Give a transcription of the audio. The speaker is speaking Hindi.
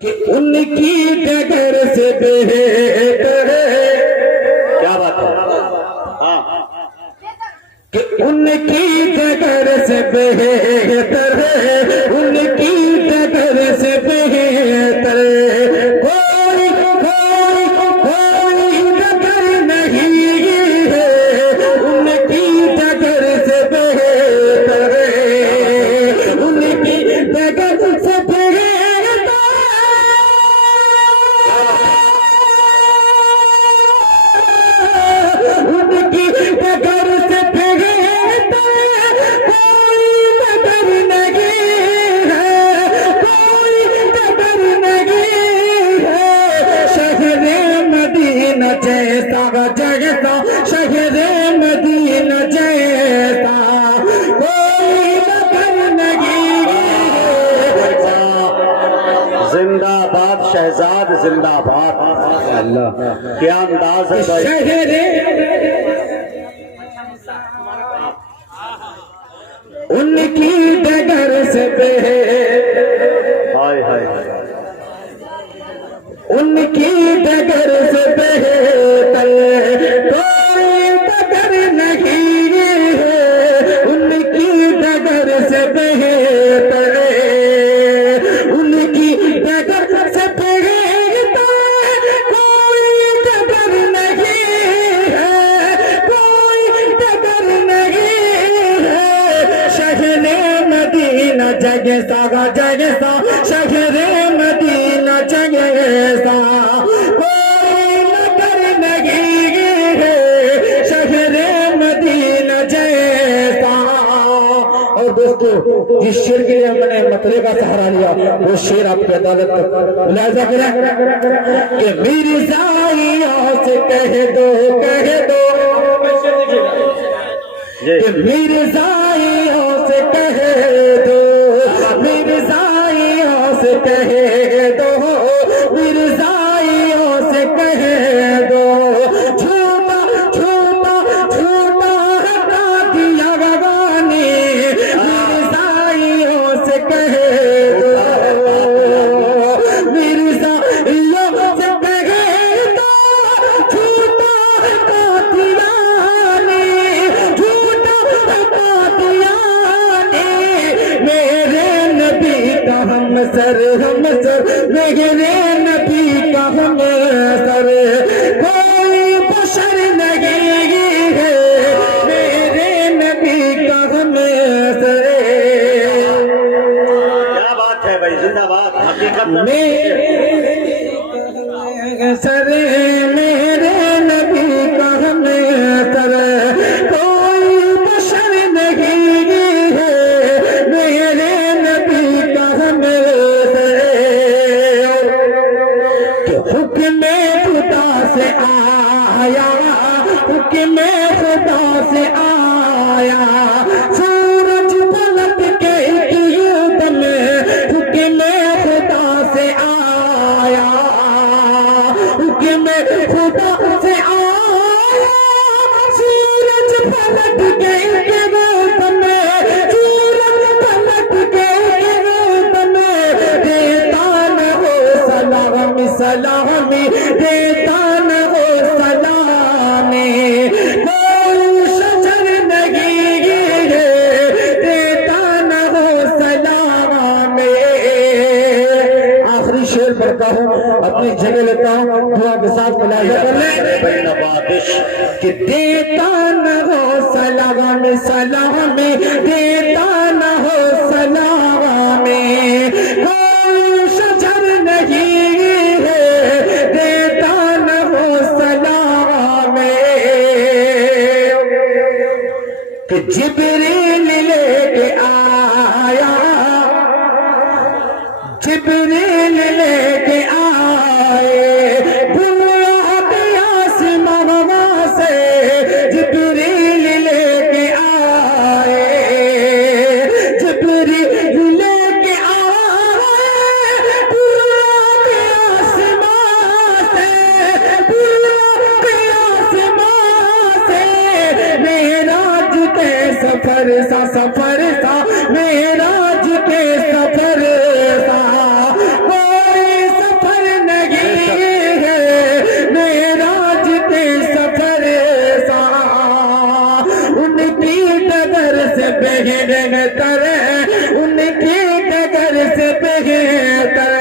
कि उनकी डगर से बेहतर है। क्या बात है? हाँ, कि उनकी डगर से बेहतर है, उनकी डगर से बेहतर कोई कोई कोई डगर नहीं है, उनकी डगर से बेहतर है, उनकी डगर से बेहतर जैसा शहरे मदीना जैसा कोई नगर नहीं। जिंदाबाद शहजाद जिंदाबाद। अल्लाह क्या अंदाज है शहरे उनकी डगर से हाय हाय उनकी डगर से बेहतर कोई डगर नहीं है, उनकी डगर से बेहतर उनकी डगर से बेहतर कोई डगर नहीं है, कोई डगर नहीं है। शहरे मदीना जगसा जगसा शहरे मदीना जगसा कोई नगर नहीं है, शहरे मदीना जैसा। और दोस्तों जिस शेर के लिए मैंने मतले का सहारा लिया वो शेर आपकी अदालत मुलाजा करें कि मेरी जाइयों से कह दो कि मेरी जाइयों से कह दो, मेरी जाइयों से कह दो, मेरी जाइयों से कह दो झूठा झूठा झूठा हटा दिया भगवानी, मेरी जाइयों से कह दो, मेरी जाइयों से कह दो झूठा हटा दिया हम सर मेरे नबी का हम सर कोई बशर नहीं है, मेरे नबी का हम सर। क्या बात है भाई, जिंदाबाद हकीकत मेरे सर मेरे नबी का हम सर कोई बशर नहीं है, मेरे नबी का हम हुक्म खुदा से आया, हुक्म खुदा से आया सूरज पलट के एकदम, हुक्म खुदा से आया, हुक्म खुदा से आया सूरज पलट के एकदम, सूरज पलट के एकदम देता न हो सलामी सलामी देता न हो सलामी कोई शजर नहीं है, देता न हो सलामी। आखिरी शेर पढ़ता हूँ, अपनी जगह लेता हूँ, दुआ के साथ मुलाजा कर ले कि देता न हो सलामी सलामी देता न हो सलामी कोई शजर नहीं कि जिब्रील लेके आया, जिब्रील लेके आए बुलाहट आसमां से, जिब्रील लेके आए, जिब्रील लेके आए बुलाहट आसमां से, बुलाहट आसमां से मेरा सफर बेहतर, उनकी डगर से बेहतर